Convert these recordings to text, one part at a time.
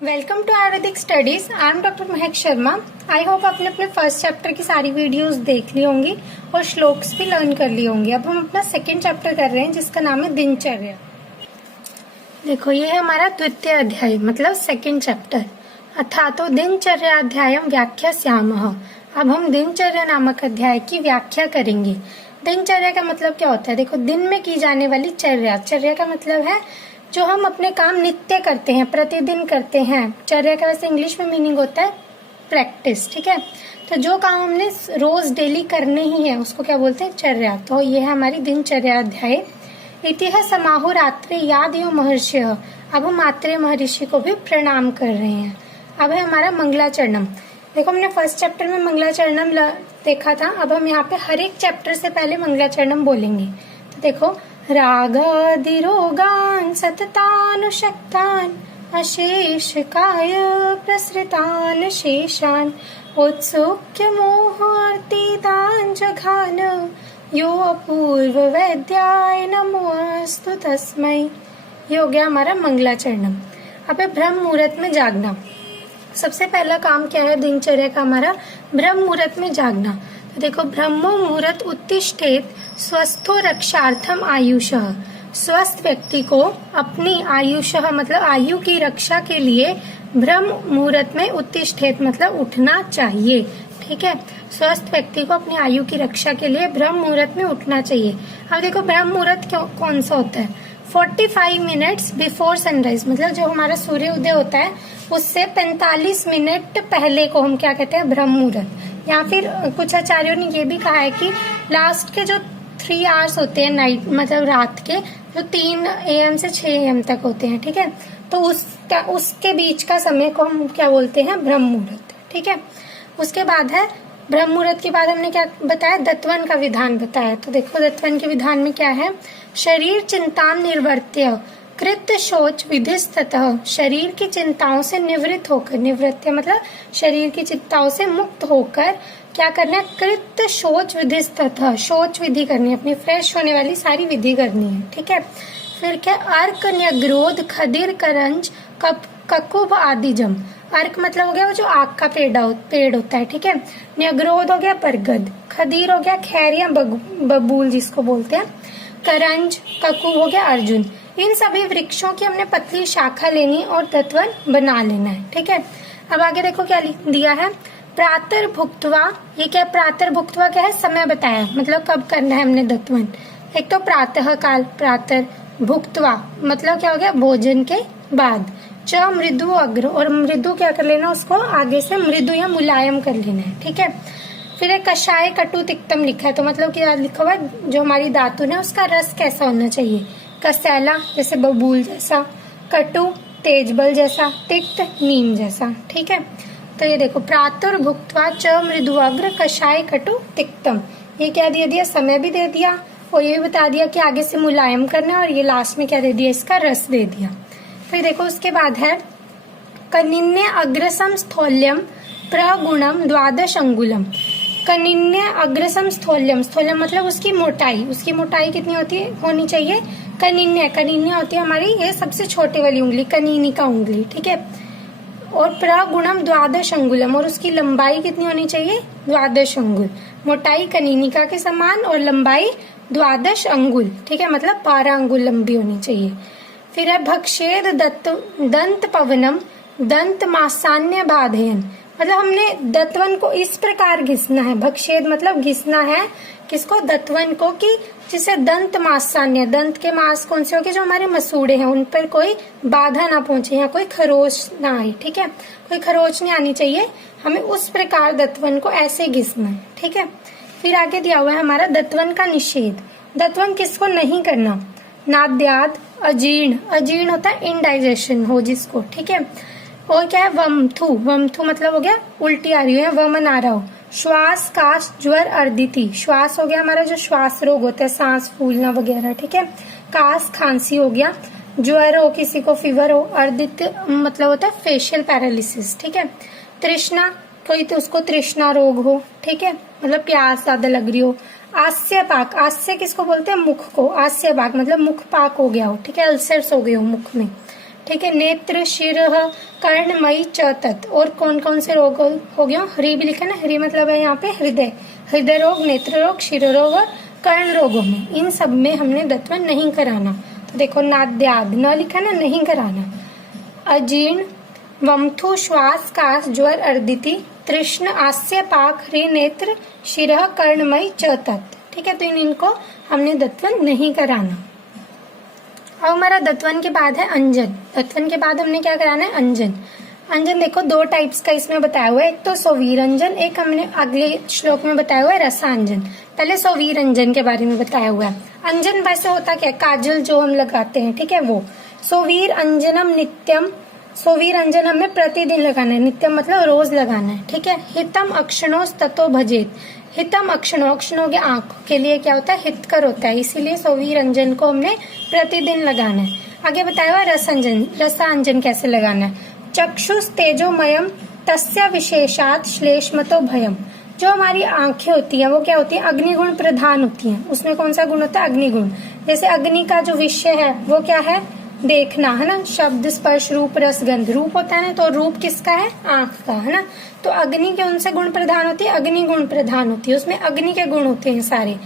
Welcome to Ayurvedic studies. I am doctor Mahak Sharma. I hope आपने अपने first chapter की सारी वीडियोस देख ली होंगी और श्लोक्स भी लर्न कर ली होंगी। अब हम अपना सेकेंड चैप्टर कर रहे हैं जिसका नाम है दिनचर्या। देखो ये है हमारा द्वितीय अध्याय मतलब सेकेंड चैप्टर। अथातो दिनचर्या अध्यायम व्याख्यास्यामः। अब हम दिनचर्या नामक अध्याय की व्याख्या करेंगे। दिनचर्या का मतलब क्या होता है? देखो दिन में की जाने वाली चर्या। चर्या का मतलब है जो हम अपने काम नित्य करते हैं, प्रतिदिन करते हैं। चर्या का वैसे इंग्लिश में मीनिंग होता है प्रैक्टिस, ठीक है। तो जो काम हमने रोज डेली करने ही है उसको क्या बोलते हैं? चर्या। तो ये है हमारी दिनचर्या अध्याय। इतिह समाहु रात्रि याद यो महर्षि। अब हम आत्रेय महर्षि को भी प्रणाम कर रहे हैं। अब है हमारा मंगलाचरणम। देखो हमने फर्स्ट चैप्टर में मंगलाचरणम देखा था। अब हम यहाँ पे हर एक चैप्टर से पहले मंगलाचरणम बोलेंगे। तो देखो रागादिरोगान् सततानुशक्तान् अशेष काय प्रसृतान् शेषान् उत्सुक्य मोहार्तितान् जघान यो अपूर्व वैद्याय नमोस्तु तस्मै। ये हो गया हमारा मंगलाचरणम। अब ब्रह्म मुहूर्त में जागना। सबसे पहला काम क्या है दिनचर्या का हमारा? ब्रह्म मुहूर्त में जागना। तो देखो ब्रह्मो मुहूर्त उत्तिष्ठेत स्वस्थो रक्षार्थम आयुषः। स्वस्थ व्यक्ति को अपनी आयुषः मतलब आयु की रक्षा के लिए ब्रह्म मुहूर्त में उत्तिष्ठेत मतलब उठना चाहिए, ठीक है। स्वस्थ व्यक्ति को अपनी आयु की रक्षा के लिए ब्रह्म मुहूर्त में उठना चाहिए। अब देखो ब्रह्म मुहूर्त कौन सा होता है? 45 मिनट्स बिफोर सनराइज मतलब जो हमारा सूर्य उदय होता है उससे 45 मिनट पहले को हम क्या कहते हैं? ब्रह्म मुहूर्त। या फिर कुछ आचार्यों ने ये भी कहा है कि लास्ट के जो 3 आवर्स होते हैं नाइट मतलब रात के, जो 3 AM से 6 AM तक होते हैं, ठीक है। तो उसके बीच का समय को हम क्या बोलते हैं? ब्रह्म मुहूर्त, ठीक है। उसके बाद है ब्रह्म मुहूर्त के बाद हमने क्या बताया? दत्वन का विधान बताया। तो देखो दत्वन के विधान में क्या है? शरीर चिंता निवर्त्य कृत शोच विधिस्ततः। शरीर की चिंताओं से निवृत्त होकर, निवृत्त मतलब शरीर की चिंताओं से मुक्त होकर क्या करना है? कृत शोच विधिस्ततः, शोच विधि करनी है, अपनी फ्रेश होने वाली सारी विधि करनी है, ठीक है। फिर क्या? अर्क न्यग्रोध खदिर करंज ककुभ आदि जम। अर्क मतलब हो गया वो जो आग का पेड़ होता है, ठीक है। न्यग्रोध हो गया बरगद, खदीर हो गया खैर या बबूल जिसको बोलते हैं, करंज ककुभ हो गया अर्जुन। इन सभी वृक्षों की हमने पतली शाखा लेनी और दत्वन बना लेना है, ठीक है। अब आगे देखो क्या दिया है? प्रातः भुक्तवा। ये क्या? प्रातः भुक्तवा क्या है? समय बताया मतलब कब करना है हमने दत्वन। एक तो प्रातः काल, प्रातः भुक्तवा मतलब क्या हो गया? भोजन के बाद। च मृदु अग्र, और मृदु क्या कर लेना? उसको आगे से मृदु या मुलायम कर लेना है, ठीक है। फिर एक कषाय कटु तिक्तम लिखा है। तो मतलब क्या लिखा हुआ है? जो हमारी दातुन है उसका रस कैसा होना चाहिए? कसैला जैसे बबूल जैसा, कटु तेजबल जैसा, तिक्त नीम जैसा, ठीक है। तो ये देखो प्रातः भुक्त्वा च मृदु अग्र कषाय कटु तिक्तम। ये क्या दे दिया? समय भी दे दिया और ये भी बता दिया कि आगे से मुलायम करना, और ये लास्ट में क्या दे दिया? इसका रस दे दिया। फिर देखो उसके बाद है कनिन्य अग्रसम स्थौल्यम प्रगुणम द्वादश अंगुलम। कनिन्य अग्रसम स्थौल्यम, स्थौल्यम मतलब उसकी मोटाई। उसकी मोटाई कितनी होनी चाहिए? कनिन्य, कनिन्य होती है हमारी ये सबसे छोटी वाली उंगली, कनीनी का उंगली, ठीक है। और प्रगुणम द्वादश अंगुलम, और उसकी लंबाई कितनी होनी चाहिए? द्वादश अंगुल। मोटाई कनीनिका के समान और लंबाई द्वादश अंगुल, ठीक है, मतलब 12 अंगुल लंबी होनी चाहिए। फिर है भक्षेद दंत पवनम दंत मासान्य बाधयन। मतलब हमने दत्वन को इस प्रकार घिसना है। भक्षेद मतलब घिसना है किसको? दत्वन को, कि जिसे दंत मासान्य, दंत के मांस कौन से हो गए? जो हमारे मसूड़े हैं उन पर कोई बाधा ना पहुंचे या कोई खरोच ना आए, ठीक है। कोई खरोच नहीं आनी चाहिए, हमें उस प्रकार दत्वन को ऐसे घिसना है, ठीक है। फिर आगे दिया हुआ है हमारा दत्वन का निषेध। दत्वन किसको नहीं करना? नाद्याद अजीर्ण, अजीर्ण होता है इनडाइजेशन हो जिसको, ठीक है। और क्या है? वमथु, वमथु मतलब हो गया उल्टी आ रही है, वमन आ रहा हो। श्वास काश ज्वर अर्दिति, श्वास हो गया हमारा जो श्वास रोग होता है, सांस फूलना वगैरह, ठीक है। काश खांसी हो गया, ज्वर हो किसी को, फीवर हो, अर्दित मतलब होता है फेशियल पैरालिसिस, ठीक है। तृष्णा कोई तो उसको तृष्णा रोग हो, ठीक है, मतलब प्यास ज्यादा लग रही हो। आस्य पाक, आस्य किसको बोलते हैं? मुख को। आस्य पाक मतलब मुख पाक हो गया हो, ठीक है, अल्सर्स हो गए हो मुख में। ठीक है। नेत्र शिरः कर्णमयी च तत्। और कौन कौन से रोग हो गया? हृ भी लिखा ना, हृ मतलब है यहाँ पे हृदय, हृदय रोग, नेत्र रोग, शिरो रोग और कर्ण रोगों में, इन सब में हमने दत्वन नहीं कराना। तो देखो नाद्याद न लिखा ना, नहीं कराना। अजीर्ण वमथु श्वास काश ज्वर अर्दिति तृष्ण आस्य पाक हृ नेत्र शिरः कर्णमयी च तत्। ठीक है, तो इनको हमने दत्वन नहीं कराना। अब हमारा दत्वन के बाद है अंजन। दत्वन के बाद हमने क्या कराना है? अंजन। अंजन देखो दो टाइप्स का इसमें बताया हुआ है, एक तो सोवीर अंजन, एक हमने अगले श्लोक में बताया हुआ है रसांजन। पहले सोवीर अंजन के बारे में बताया हुआ है। अंजन वैसे होता क्या? काजल जो हम लगाते हैं, ठीक है, वो। सोवीर अंजनम नित्यम, सोवीर अंजन हमें प्रतिदिन लगाना है, नित्यम मतलब रोज लगाना है, ठीक है। हितम अक्षणोस ततो भजेत, हितम अक्षणों, अक्षणों के आंखों के लिए क्या होता है? हितकर होता है, इसीलिए सोवीर अंजन को हमने प्रतिदिन लगाना है। आगे बताया हुआ रसांजन, रसांजन कैसे लगाना है? चक्षुष तेजोमयम तस्य विशेषात श्लेष्मतो भयम। जो हमारी आंखें होती हैं वो क्या होती है? अग्निगुण प्रधान होती हैं। उसमें कौन सा गुण होता है? अग्निगुण। जैसे अग्नि का जो विषय है वो क्या है? देखना, है ना। शब्द स्पर्श रूप रस गंध, रूप होता है ना, तो रूप किसका है? आंख का, है ना। तो अग्नि के उनसे गुण प्रधान होती है, अग्नि गुण प्रधान होती है, उसमें अग्नि के गुण होते हैं सारे।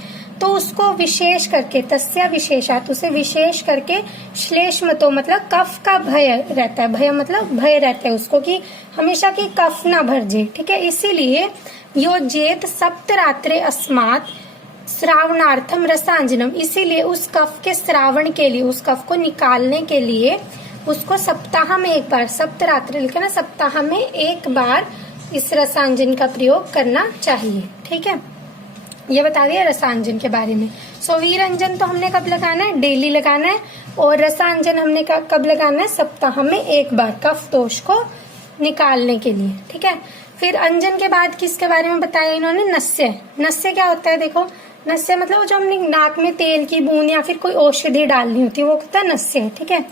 तो उसको विशेष करके, तस्या विशेषात, उसे विशेष करके श्लेष्मतो मतलब कफ का भय रहता है, भय मतलब भय रहता है उसको कि हमेशा की कफ ना भर जाए, ठीक है। इसीलिए यो जेत सप्तरात्रे अस्मात् श्रावणार्थम रसांजनम, इसीलिए उस कफ के श्रावण के लिए, उस कफ को निकालने के लिए उसको सप्ताह में एक बार, सप्तरात्रि लिखे ना, सप्ताह में एक बार इस रसांजन का प्रयोग करना चाहिए, ठीक है। ये बता दिया रसांजन के बारे में। सोवीर अंजन तो हमने कब लगाना है? डेली लगाना है। और रसांजन हमने कब लगाना है? सप्ताह में एक बार, कफ दोष को निकालने के लिए, ठीक है। फिर अंजन के बाद किसके बारे में बताया इन्होंने? नस्य। नस्य क्या होता है? देखो नस्य मतलब जो हमने नाक में तेल की बूंद या फिर कोई औषधि डालनी होती है वो होता है नस्य, ठीक है।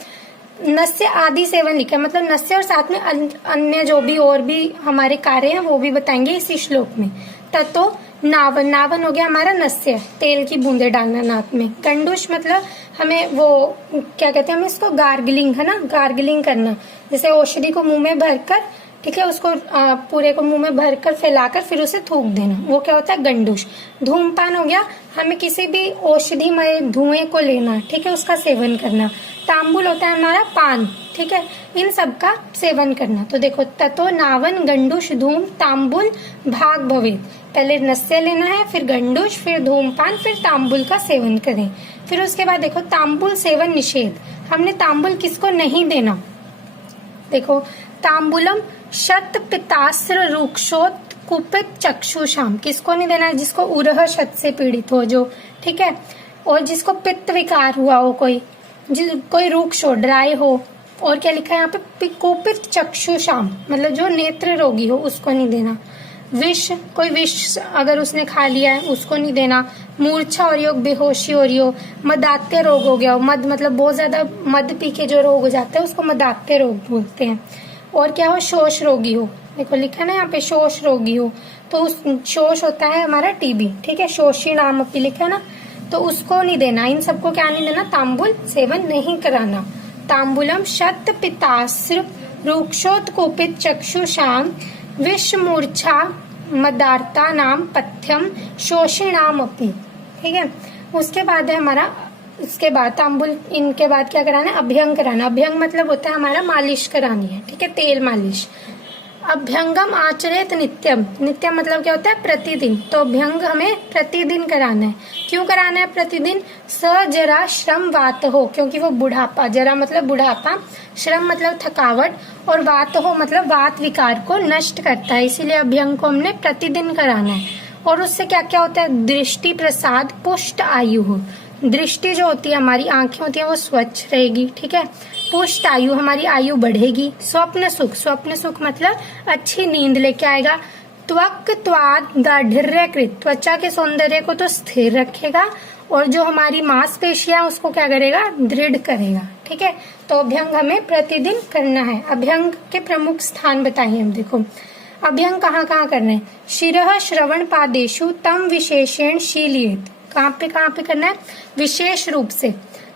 नस्य आदि सेवन लिखा है, मतलब नस्य और साथ में अन्य जो भी और भी हमारे कार्य हैं वो भी बताएंगे इसी श्लोक में। ततो नावन, नावन हो गया हमारा नस्य, तेल की बूंदे डालना नाक में। कंडूश मतलब हमें वो क्या कहते हैं, हमें इसको गार्गलिंग, है ना, गार्गलिंग करना, जैसे औषधि को मुंह में भरकर, ठीक है, उसको पूरे को मुंह में भरकर फैलाकर फिर उसे थूक देना, वो क्या होता है? गंडूश। धूमपान हो गया, हमें किसी भी औषधिमय धुएं को लेना, ठीक है, उसका सेवन करना। तांबुल होता है हमारा पान, ठीक है, इन सब का सेवन करना। तो देखो ततो नावन गंडूश धूम तांबुल भाग भवेत, पहले नस्य लेना है, फिर गंडूश, फिर धूमपान, फिर तांबुल का सेवन करें। फिर उसके बाद देखो तांबुल सेवन निषेध, हमने तांबुल किसको नहीं देना? देखो तांबुलम शत पितास्त्र रुक्षोत कुपित चक्षुषाम, किसको नहीं देना है? जिसको उरह शत से पीड़ित हो जो, ठीक है, और जिसको पित्त विकार हुआ हो, कोई रुक्ष हो, ड्राई हो, और क्या लिखा है यहाँ पे? कुपित चक्षुषाम मतलब जो नेत्र रोगी हो उसको नहीं देना। विष, कोई विष अगर उसने खा लिया है उसको नहीं देना। मूर्छा हो रही हो, बेहोशी हो रही हो, मदात्य रोग हो गया हो, मद मतलब बहुत ज्यादा मद पी के जो रोग हो जाता है उसको मदात्य रोग बोलते हैं। और क्या हो? शोष रोगी हो, देखो लिखा ना यहाँ पे शोष रोगी हो, तो उस शोष होता है हमारा टीबी, ठीक है, शोषी नाम अपनी लिखा है ना, तो उसको नहीं देना। इन सबको क्या नहीं देना? तांबुल सेवन नहीं कराना। तांबुलम शत पितास्त्र रुक्षोत्कुपित चक्षुषाम विष मूर्छा मदार्ता नाम पथ्यम शोषिणाम अपि, ठीक है। उसके बाद है हमारा, उसके बाद तांबुल, इनके बाद क्या कराना है? अभ्यंग कराना। अभ्यंग मतलब होता है हमारा मालिश करानी है, ठीक है, तेल मालिश। अभ्यंगम आचरेत नित्यम, नित्यम मतलब क्या होता है? प्रतिदिन। तो अभ्यंग हमें प्रतिदिन कराना है। क्यों कराना है प्रतिदिन? स जरा श्रम वात हो, क्योंकि वो बुढ़ापा, जरा मतलब बुढ़ापा, श्रम मतलब थकावट, और वात हो मतलब वात विकार को नष्ट करता है, इसीलिए अभ्यंग को हमने प्रतिदिन कराना है। और उससे क्या क्या होता है? दृष्टि प्रसाद पुष्ट आयु हो, दृष्टि जो होती है हमारी आंखें होती है वो स्वच्छ रहेगी, ठीक है। पुष्ट आयु, हमारी आयु बढ़ेगी। स्वप्न सुख, स्वप्न सुख मतलब अच्छी नींद लेके आएगा। त्वक त्वाद दाढ़िर्यकृत, त्वचा के सौंदर्य को तो स्थिर रखेगा, और जो हमारी मांसपेशियां उसको क्या करेगा? दृढ़ करेगा, ठीक है। तो अभ्यंग हमें प्रतिदिन करना है। अभ्यंग के प्रमुख स्थान बताइए हम, देखो अभ्यंग कहाँ कहाँ करना है? शिरः श्रवण पादेशु तम विशेषण शीलियेत, कहाँ पे करना है? विशेष रूप से,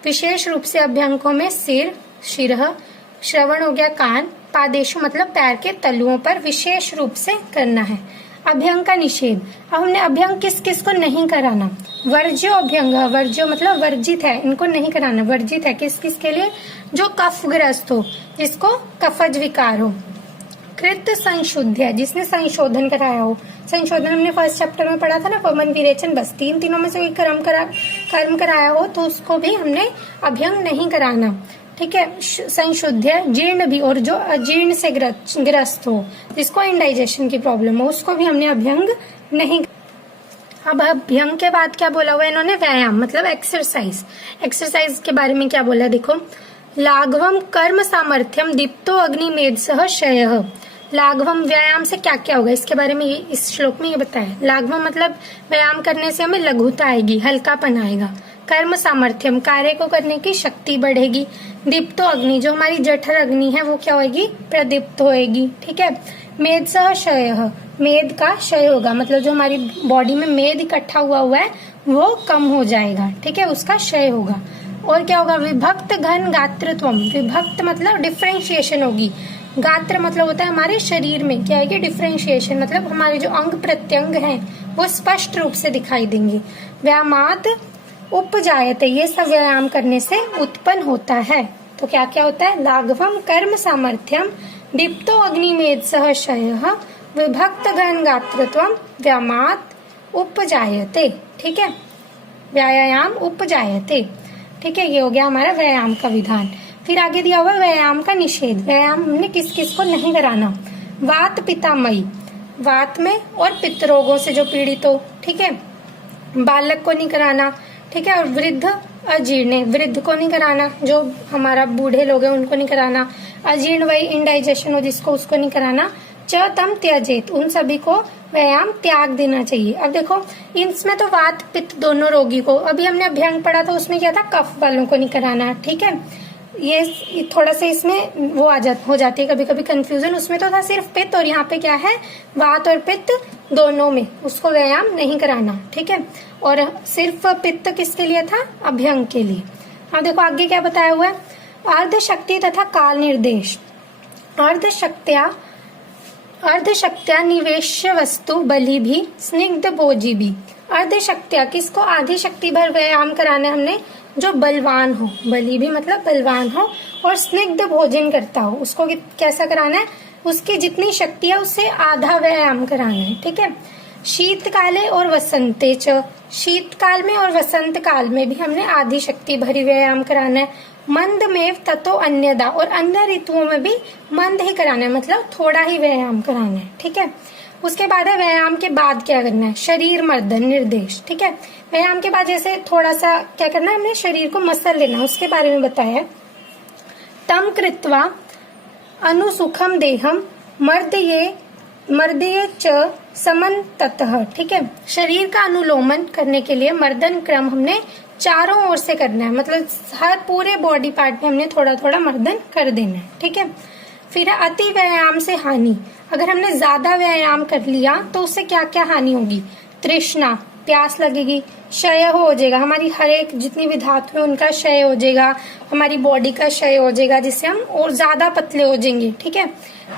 विशेष रूप से अभ्यंगों में सिर, शिरः, श्रवण हो गया कान, पादेशु मतलब पैर के तलुओं पर विशेष रूप से करना है। अभ्यंग का निषेध, अब हमने अभ्यंग किस किस को नहीं कराना, वर्ज्यो अभ्यंग, वर्ज्यो मतलब वर्जित है, इनको नहीं कराना, वर्जित है किस किस के लिए, जो कफग्रस्त हो, जिसको कफज विकार हो। कृत संशुद्ध, जिसने संशोधन कराया हो, संशोधन हमने फर्स्ट चैप्टर में पढ़ा था ना, पवन विरेचन, बस तीनों में से कोई कर्म कराया हो तो उसको भी हमने अभ्यंग नहीं कराना, ठीक है। संशुद्ध, जीर्ण भी, और जो अजीर्ण से ग्रस्त हो, जिसको इंडाइजेशन की प्रॉब्लम हो, उसको भी हमने अभ्यंग नहीं। अब अभ्यंग के बाद क्या बोला हुआ इन्होंने, व्यायाम मतलब एक्सरसाइज। एक्सरसाइज के बारे में क्या बोला देखो, लाघवम कर्म सामर्थ्यम दीप्तो अग्निमेध सह शयः। लाघवम व्यायाम से क्या क्या होगा इसके बारे में इस श्लोक में ये बताया। लाघवम मतलब व्यायाम करने से हमें लघुता आएगी, हल्कापन आएगा। कर्म सामर्थ्यम कार्य को करने की शक्ति बढ़ेगी। दीप्तो अग्नि जो हमारी जठर अग्नि है वो क्या होगी, प्रदीप्त होएगी, ठीक है। मेद सह क्षय, मेद का क्षय होगा, मतलब जो हमारी बॉडी में मेद इकट्ठा हुआ है वो कम हो जाएगा, ठीक है, उसका क्षय होगा। और क्या होगा, विभक्त घन गात्रत्वम, विभक्त मतलब डिफरेंशिएशन होगी, गात्र मतलब होता है हमारे शरीर में क्या है, डिफरेंशिएशन मतलब हमारे जो अंग प्रत्यंग हैं वो स्पष्ट रूप से दिखाई देंगे। व्यायामात उपजायते, ये सब व्यायाम करने से उत्पन्न होता है। तो क्या क्या होता है, लाघवम कर्म सामर्थ्यम दीप्तो अग्निमेध सह क्षयः विभक्त घन गात्रत्वम व्यायामात उपजायते, ठीक है, व्यायाम उपजायते, ठीक है। ये हो गया हमारा व्यायाम का विधान। फिर आगे दिया हुआ व्यायाम का निषेध, व्यायाम हमने किस किस को नहीं कराना, वात पितामयी, वात में और पित्त रोगों से जो पीड़ित हो, ठीक है, बालक को नहीं कराना, ठीक है, और वृद्ध अजीर्ण, वृद्ध को नहीं कराना, जो हमारा बूढ़े लोग हैं उनको नहीं कराना, अजीर्ण वही इंडाइजेशन हो जिसको, उसको नहीं कराना। च तम त्यजेत, उन सभी को व्यायाम त्याग देना चाहिए। अब देखो इसमें तो वात पित्त दोनों रोगी को, अभी हमने अभ्यंग पढ़ा था उसमें क्या था, कफ वालों को नहीं कराना, ठीक है। ये थोड़ा सा इसमें वो हो जाती है कभी कभी कंफ्यूजन, उसमें तो था सिर्फ पित्त और यहाँ पे क्या है, वात और पित्त दोनों में, उसको व्यायाम नहीं कराना, ठीक है। और सिर्फ पित्त किसके लिए था, अभ्यंग के लिए। अब देखो आगे क्या बताया हुआ है, अर्ध शक्ति तथा काल निर्देश। अर्धशक्त्या निवेश्य वस्तु बलि भी स्निग्ध भोजी भी। अर्धशक्त्या किसको, आधी शक्ति भर व्यायाम कराना है हमने, जो बलवान हो, बलि भी मतलब बलवान हो और स्निग्ध भोजन करता हो, उसको कैसा कराना है, उसकी जितनी शक्ति है उससे आधा व्यायाम कराना है, ठीक है। शीतकाले और वसंते च, शीतकाल में और वसंत काल में भी हमने आधी शक्ति भरी व्यायाम कराना है। मंद में ततो अन्यदा, और अन्य ऋतुओं में भी मंद ही कराना है, मतलब थोड़ा ही व्यायाम कराना है, ठीक है। उसके बाद है व्यायाम के बाद क्या करना है, शरीर मर्दन निर्देश, ठीक है। व्यायाम के बाद जैसे थोड़ा सा क्या करना है, हमने शरीर को मसल लेना, उसके बारे में बताया है। तम कृत्वा अनुसुखम देहम मर्दये च समन ततः, ठीक है। शरीर का अनुलोमन करने के लिए मर्दन क्रम हमने चारों ओर से करना है, मतलब हर पूरे बॉडी पार्ट में हमने थोड़ा थोड़ा मर्दन कर देना है, ठीक है। फिर अति व्यायाम से हानि, अगर हमने ज्यादा व्यायाम कर लिया तो उससे क्या क्या हानि होगी, तृष्णा, प्यास लगेगी, क्षय हो जाएगा, हमारी हर एक जितनी भी धातु है उनका क्षय हो जाएगा, हमारी बॉडी का क्षय हो जाएगा, जिससे हम और ज्यादा पतले हो जाएंगे, ठीक है।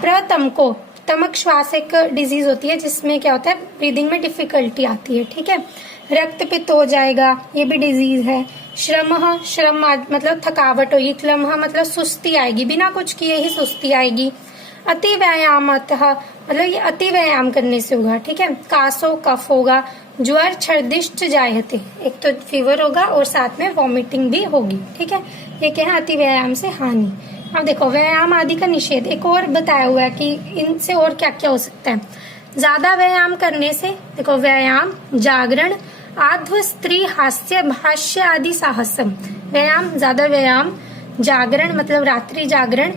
प्रतमको, तमक श्वास एक डिजीज होती है जिसमें क्या होता है, ब्रीदिंग में डिफिकल्टी आती है, ठीक है। रक्तपित्त हो जाएगा, ये भी डिजीज है। श्रम मतलब थकावट होगी, क्लमह मतलब सुस्ती आएगी, बिना कुछ किए ही सुस्ती आएगी। अति व्यायाम मतलब ये अति व्यायाम करने से होगा, ठीक है। कासो कफ होगा, ज्वर छर्दिष्ट जायते, एक तो फीवर होगा और साथ में वॉमिटिंग भी होगी, ठीक है। ये क्या है, अति व्यायाम से हानि। अब देखो व्यायाम आदि का निषेध एक और बताया हुआ है कि इनसे और क्या क्या हो सकता है। ज्यादा व्यायाम करने से देखो, व्यायाम, जागरण, आध्व स्त्री हास्य भाष्य आदि साहसम, व्यायाम, ज्यादा व्यायाम, जागरण मतलब रात्रि जागरण,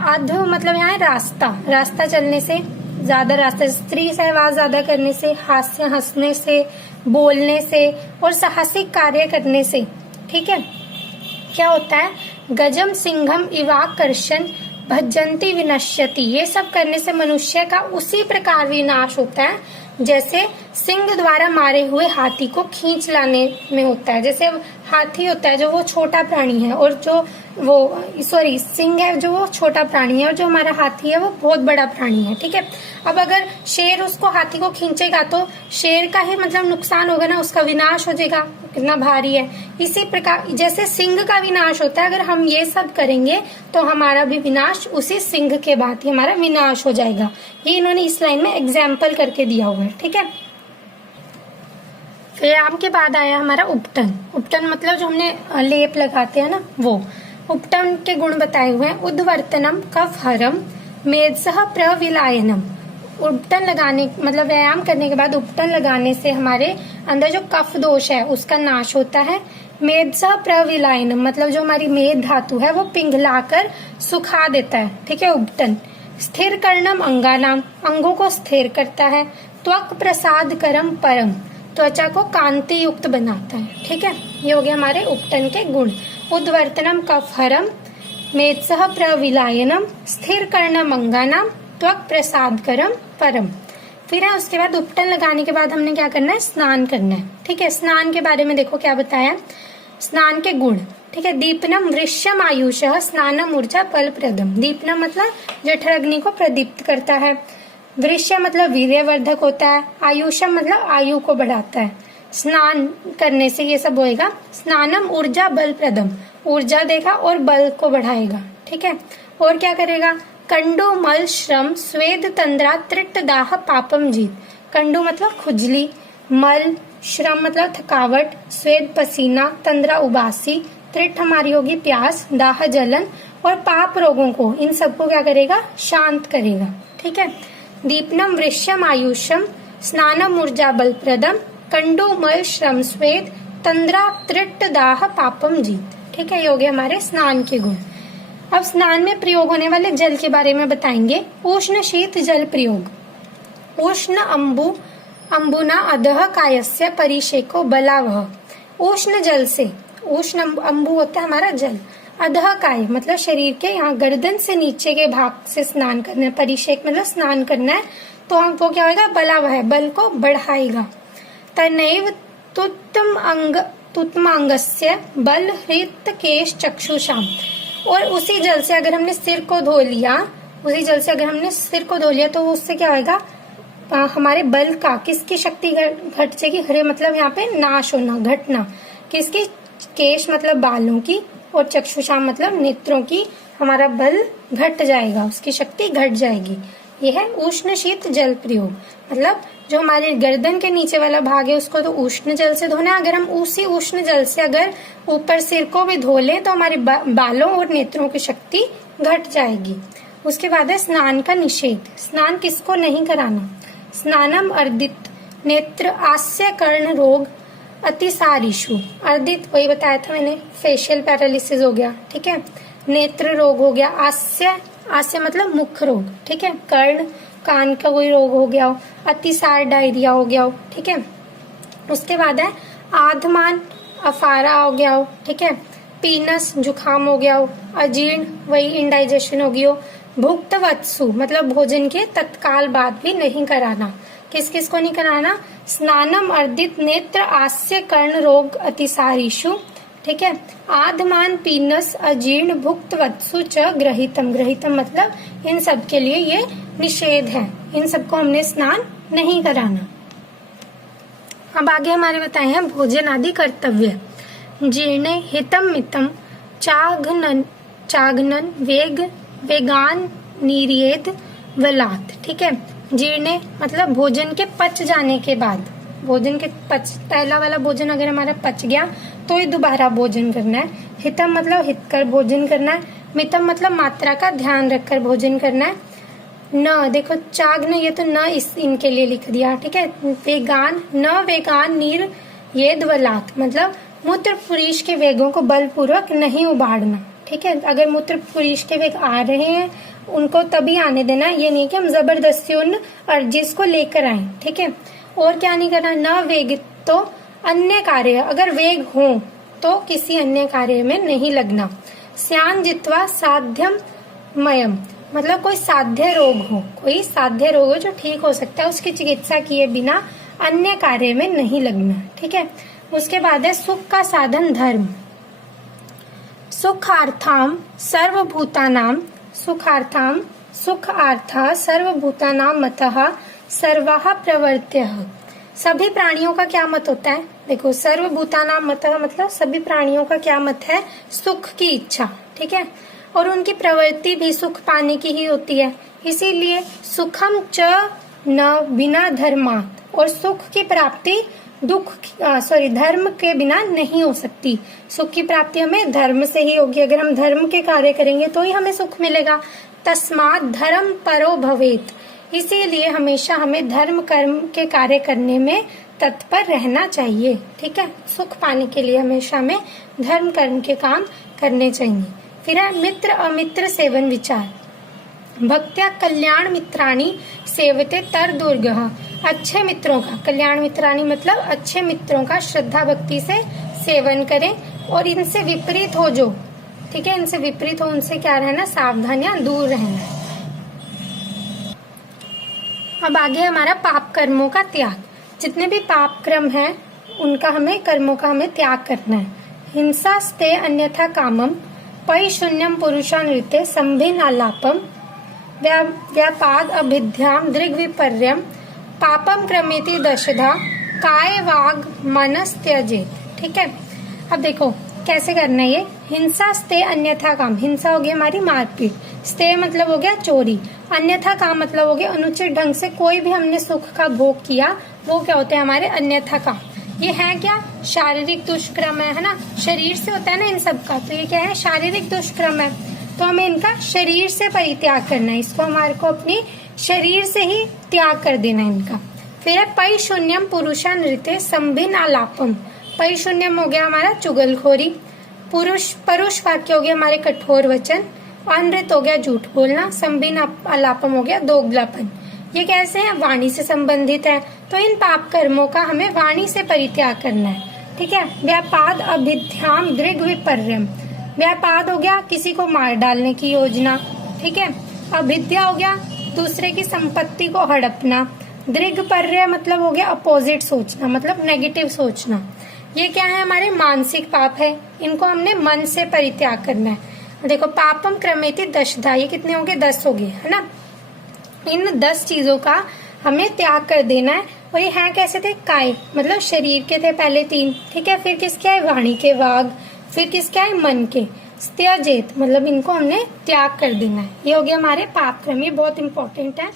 आध्व मतलब यहाँ है रास्ता चलने से, ज्यादा रास्ता, स्त्री सहवास ज्यादा करने से, हास्य हंसने से, बोलने से और साहसिक कार्य करने से, ठीक है। क्या होता है, गजम सिंघम इवाकर्षण भजंती विनश्यति, ये सब करने से मनुष्य का उसी प्रकार विनाश होता है जैसे सिंह द्वारा मारे हुए हाथी को खींच लाने में होता है। जैसे हाथी होता है जो वो छोटा प्राणी है और जो वो सॉरी सिंह है जो वो छोटा प्राणी है, और जो हमारा हाथी है वो बहुत बड़ा प्राणी है। ठीक है, अब अगर शेर उसको हाथी को खींचेगा तो शेर का ही मतलब नुकसान होगा ना, उसका विनाश हो जाएगा, कितना भारी है। इसी प्रकार जैसे सिंह का विनाश होता है, अगर हम ये सब करेंगे तो हमारा भी विनाश उसी सिंह के बाद ही हमारा विनाश हो जाएगा। ये इन्होंने इस लाइन में एग्जाम्पल करके दिया हुआ है। ठीक है, व्यायाम के बाद आया हमारा उपटन। उपटन मतलब जो हमने लेप लगाते हैं ना, वो उपटन के गुण बताए हुए हैं। उद्वर्तनम कफहरम मेधसह प्रविलायनम। उपटन लगाने मतलब व्यायाम करने के बाद उपटन लगाने से हमारे अंदर जो कफ दोष है उसका नाश होता है। मेधसह प्रविलायनम मतलब जो हमारी मेद धातु है वो पिघलाकर सुखा देता है। ठीक है, उपटन। स्थिर करणम अंगानाम, अंगों को स्थिर करता है। त्वक प्रसाद करम परम, त्वचा को कांति युक्त बनाता है। ठीक है, ये हो गया हमारे उपटन के गुण। उद्वर्तनम कफहरम मेधसह प्रविलायनम स्थिर करणम अंगानाम त्वक प्रसाद करम परम। फिर है उसके बाद उपटन लगाने के बाद हमने क्या करना है, स्नान करना है। ठीक है, स्नान के बारे में देखो क्या बताया, स्नान के गुण। ठीक है, दीपनम वृश्यम आयुषः स्नानम ऊर्जा फलप्रदम। दीपनम मतलब जठराग्नि को प्रदीप्त करता है। वृश्य मतलब वीर्यवर्धक होता है। आयुषम मतलब आयु को बढ़ाता है। स्नान करने से ये सब होएगा। स्नानम ऊर्जा बल प्रदम, ऊर्जा देगा और बल को बढ़ाएगा। ठीक है, और क्या करेगा, कंडो मल श्रम स्वेद तंद्रा त्रिट दाह पापम जीत। कंडो मतलब खुजली, मल श्रम मतलब थकावट, स्वेद पसीना, तंद्रा उबासी, त्रिट हमारी होगी प्यास, दाह जलन, और पाप रोगों को, इन सबको क्या करेगा, शांत करेगा। ठीक है, दीपनम वृश्यम आयुषम स्नानम ऊर्जा बल प्रदम कंडो मल श्रम स्वेद तंद्रा त्रिट दाह पापम जीत। ठीक है, ये हो गए हमारे स्नान के गुण। अब स्नान में प्रयोग होने वाले जल के बारे में बताएंगे। उष्ण शीत जल प्रयोग। उष्ण अम्बुना अधः कायस्य परिषेको बलावह। उष्ण जल से, उष्ण अम्बु होता है हमारा जल, अधः काय मतलब शरीर के यहाँ गर्दन से नीचे के भाग से स्नान करना है। परिषेक मतलब स्नान करना है, तो हमको क्या होगा, बलावह, बल को बढ़ाएगा। तनैव तुत्मांगस्य बल हृत केश चक्षुषाम। और उसी जल से अगर हमने सिर को धो लिया, उसी जल से अगर हमने सिर को धो लिया तो उससे क्या होगा, हमारे बल का, किसकी शक्ति घट जाएगी, हरे मतलब यहाँ पे नाश होना, घटना, किसकी, केश मतलब बालों की, और चक्षुषाम मतलब नेत्रों की, हमारा बल घट जाएगा, उसकी शक्ति घट जाएगी। यह है उष्ण शीत जल प्रयोग। मतलब जो हमारे गर्दन के नीचे वाला भाग है उसको तो उष्ण जल से धोना है। अगर हम उसी उष्ण जल से अगर ऊपर सिर को भी धो लें तो हमारे बालों और नेत्रों की शक्ति घट जाएगी। उसके बाद है स्नान का निषेध। स्नान किसको नहीं कराना, स्नानम अर्दित नेत्र आस्य कर्ण रोग अतिसारिशु। अर्दित वही बताया था मैंने, फेशियल पैरालिसिस हो गया। ठीक है, नेत्र रोग हो गया, आस्य, आस्य मतलब मुख रोग। ठीक है, कर्ण कान का कोई रोग हो गया हो, अतिसार डायरिया हो गया हो। ठीक है, उसके बाद है आधमान अफारा हो गया हो। ठीक है, पीनस जुखाम हो गया हो, अजीर्ण वही इंडाइजेशन हो गई हो, भुक्त वत्सु मतलब भोजन के तत्काल बाद भी नहीं कराना। किस किस को नहीं कराना, स्नानम अर्दित नेत्र आस्य कर्ण रोग अतिसारिशु। ठीक है, आधमान पीनस अजीर्ण भुक्त वत्सु च ग्रहितम। ग्रहितम मतलब इन सब के लिए ये निषेध है, इन सबको हमने स्नान नहीं कराना। अब आगे हमारे बताए हैं भोजन आदि कर्तव्य। जीर्णे हितम मितम चाघनन वेग वेगान नीरियेद वलात। ठीक है, जीर्णे मतलब भोजन के पच जाने के बाद, भोजन के पहला वाला भोजन अगर हमारा पच गया तो ही दोबारा भोजन करना है। हितम मतलब हित कर भोजन करना है। मितम मतलब मात्रा का ध्यान रखकर भोजन करना है। न देखो चाग न, ये तो न इस इनके लिए लिख दिया। ठीक है, वेगान न वेगान नीर येद वलात मतलब मूत्र पुरीश के वेगों को बलपूर्वक नहीं उबाड़ना। ठीक है, अगर मूत्र पुरीश के वेग आ रहे हैं उनको तभी आने देना, ये नहीं कि हम जबरदस्ती उन अर्जिस को लेकर आए। ठीक है, और क्या नहीं करना, न वेग तो अन्य कार्य, अगर वेग हो तो किसी अन्य कार्य में नहीं लगना। स्यान जित्वा साध्यम मयम मतलब कोई साध्य रोग हो, कोई साध्य रोग हो जो ठीक हो सकता है, उसकी चिकित्सा किए बिना अन्य कार्य में नहीं लगना। ठीक है, उसके बाद है सुख का साधन धर्म। सुखार्थाम सर्वभूतानां सुखार्थाम सुखार्था सर्वभूतानां मतः सर्वाः प्रवर्त्यः। सभी प्राणियों का क्या मत होता है? देखो, सर्वभूतानां मतः मतलब सभी प्राणियों का क्या मत है? सुख की इच्छा, ठीक है। और उनकी प्रवृत्ति भी सुख पाने की ही होती है। इसीलिए सुखम च न बिना धर्मात्, और सुख की प्राप्ति धर्म के बिना नहीं हो सकती। सुख की प्राप्ति हमें धर्म से ही होगी। अगर हम धर्म के कार्य करेंगे तो ही हमें सुख मिलेगा। तस्मात् धर्म परो भवेत्, इसीलिए हमेशा हमें धर्म कर्म के कार्य करने में तत्पर रहना चाहिए, ठीक है। सुख पाने के लिए हमेशा हमें धर्म कर्म के काम करने चाहिए। फिर है मित्र अमित्र सेवन विचार। भक्त्या कल्याण मित्राणि सेवते तर दुर्गः। अच्छे मित्रों का, कल्याण मित्राणि मतलब अच्छे मित्रों का श्रद्धा भक्ति से सेवन करें, और इनसे विपरीत हो जो, ठीक है, इनसे विपरीत हो उनसे क्या रहना? सावधानियां दूर रहना। अब आगे हमारा पाप कर्मों का त्याग। जितने भी पाप कर्म हैं उनका हमें कर्मों का हमें त्याग करना है। हिंसा स्ते अन्यथा कामम पै शून्यम पुरुषानृत्य संभिन आलापम व्यापाद अभिध्याम दृग्विपर्यम पापम क्रमेति दशधा काय वाग मनस त्यजेत, ठीक है। अब देखो कैसे करना है ये। हिंसा स्ते अन्यथा काम, हिंसा हो गई हमारी मारपीट, स्ते मतलब हो गया चोरी, अन्यथा काम मतलब हो गया अनुचित ढंग से कोई भी हमने सुख का भोग किया, वो क्या होते हैं? हमारे अन्यथा काम। ये है क्या? शारीरिक दुष्कर्म है ना, शरीर से होता है ना इन सब का, तो ये क्या है? शारीरिक दुष्कर्म है। तो हमें इनका शरीर से परित्याग करना है, इसको हमारे को अपनी शरीर से ही त्याग कर देना है इनका। फिर है पै शून्यम पुरुषा नृत्य संभिन आलापम। पै शून्यम हो गया हमारा चुगलखोरी, परुष वाक्य हो गया हमारे कठोर वचन, अनृत हो गया झूठ बोलना, संभिन आलापम हो गया दोगलापन। ये कैसे है? वाणी से संबंधित है। तो इन पाप कर्मों का हमें वाणी से परित्याग करना है, ठीक है। व्यापाद अभिध्याम दृढ़ विपर्यम। व्यापाद हो गया किसी को मार डालने की योजना, ठीक है। अभिद्या हो गया दूसरे की संपत्ति को हड़पना। दृग्पर्य मतलब हो गया अपोजिट सोचना, मतलब नेगेटिव सोचना। ये क्या है? हमारे मानसिक पाप है, इनको हमने मन से परित्याग करना है। देखो पापम क्रमेति दशधा, ये कितने हो गए? 10 हो गए, है ना। इन 10 चीजों का हमें त्याग कर देना है। और ये है कैसे थे? काय मतलब शरीर के थे पहले 3, ठीक है। फिर किसके है? वाणी के, वाग। फिर किसके है? मन के। त्यजेत मतलब इनको हमने त्याग कर देना है। ये हो गया हमारे पाप कर्म, ये बहुत इंपॉर्टेंट है।